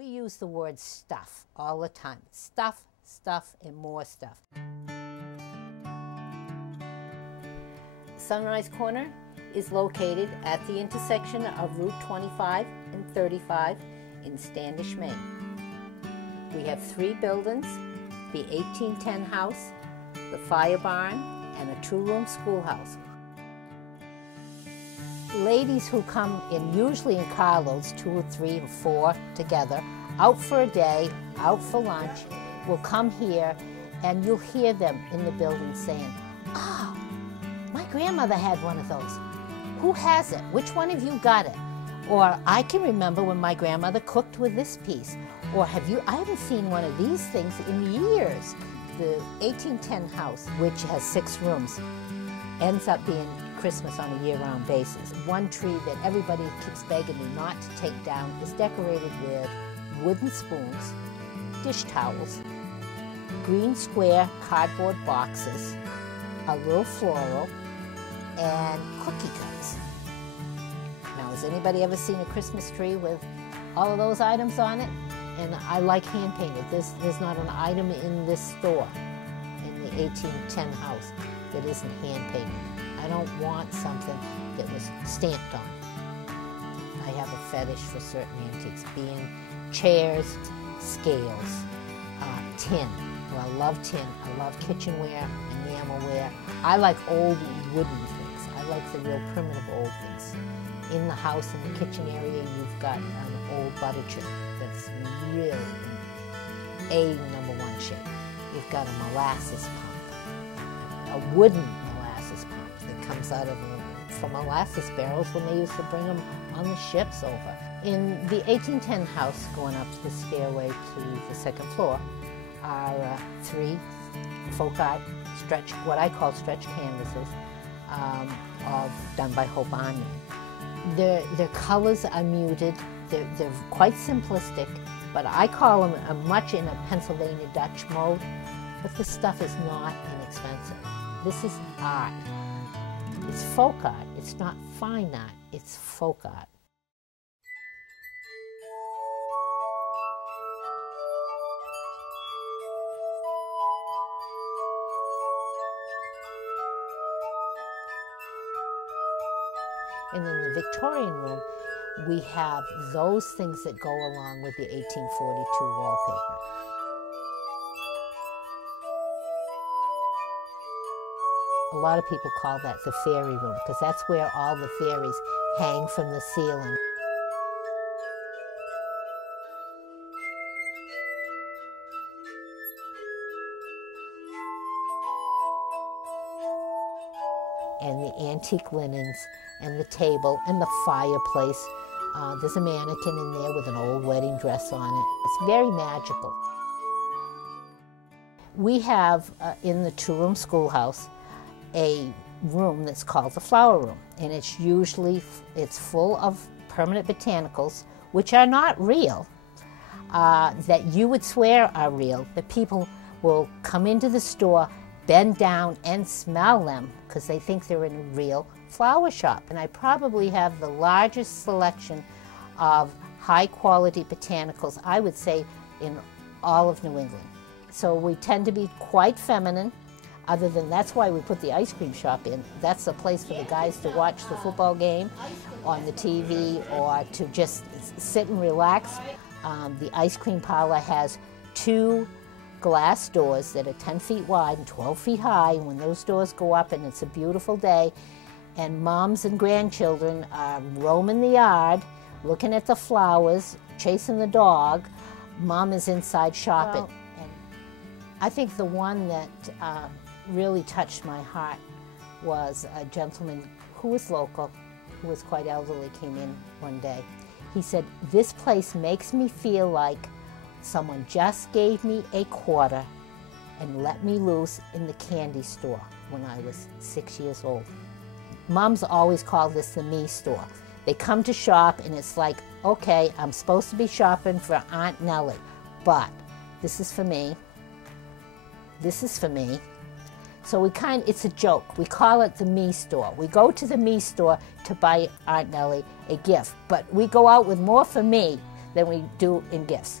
We use the word stuff all the time. Stuff, stuff, and more stuff. SunRise Corner is located at the intersection of Route 25 and 35 in Standish, Maine. We have 3 buildings, the 1810 house, the fire barn, and a 2-room schoolhouse. Ladies who come in, usually in carloads, 2 or 3 or 4 together, out for a day, out for lunch, will come here and you'll hear them in the building saying, "Oh, my grandmother had one of those. Who has it? Which one of you got it?" Or, "I can remember when my grandmother cooked with this piece." Or, I haven't seen one of these things in years." The 1810 house, which has 6 rooms, ends up being Christmas on a year-round basis. One tree that everybody keeps begging me not to take down is decorated with wooden spoons, dish towels, green square cardboard boxes, a little floral, and cookie cups. Now, has anybody ever seen a Christmas tree with all of those items on it? And I like hand-painted. There's not an item in this store, in the 1810 house, that isn't hand-painted. I don't want something that was stamped on. I have a fetish for certain antiques, being chairs, scales, tin. Well, I love tin. I love kitchenware, enamelware. I like old wooden things. I like the real primitive old things. In the house, in the kitchen area, you've got an old butter churn that's really in #1 shape. You've got a molasses pump, a wooden molasses pump that comes out of from molasses barrels when they used to bring them on the ships over. In the 1810 house, going up the stairway to the 2nd floor, are 3 folk art stretch, what I call stretch canvases, done by Hope Army. Their colors are muted. They're quite simplistic, but I call them much in a Pennsylvania Dutch mode. But this stuff is not inexpensive. This is art. It's folk art. It's not fine art. It's folk art. And in the Victorian room, we have those things that go along with the 1842 wallpaper. A lot of people call that the fairy room because that's where all the fairies hang from the ceiling. And the antique linens, and the table, and the fireplace. There's a mannequin in there with an old wedding dress on it. It's very magical. We have, in the 2-room schoolhouse, a room that's called the flower room. And it's full of permanent botanicals, which are not real, that you would swear are real, that people will come into the store, bend down and smell them because they think they're in a real flower shop. And I probably have the largest selection of high-quality botanicals, I would say, in all of New England. So we tend to be quite feminine, other than that's why we put the ice cream shop in. That's a place for the guys to watch the football game on the TV or to just sit and relax. The ice cream parlor has 2 glass doors that are 10 feet wide and 12 feet high, and when those doors go up and it's a beautiful day, and moms and grandchildren are roaming the yard, looking at the flowers, chasing the dog, Mom is inside shopping. Well, and I think the one that really touched my heart was a gentleman who was local, who was quite elderly, came in one day. He said, "This place makes me feel like someone just gave me a quarter and let me loose in the candy store when I was 6 years old." Moms always call this the me store. They come to shop and it's like, okay, I'm supposed to be shopping for Aunt Nellie, but this is for me. This is for me. So it's a joke. We call it the me store. We go to the me store to buy Aunt Nellie a gift, but we go out with more for me than we do in gifts.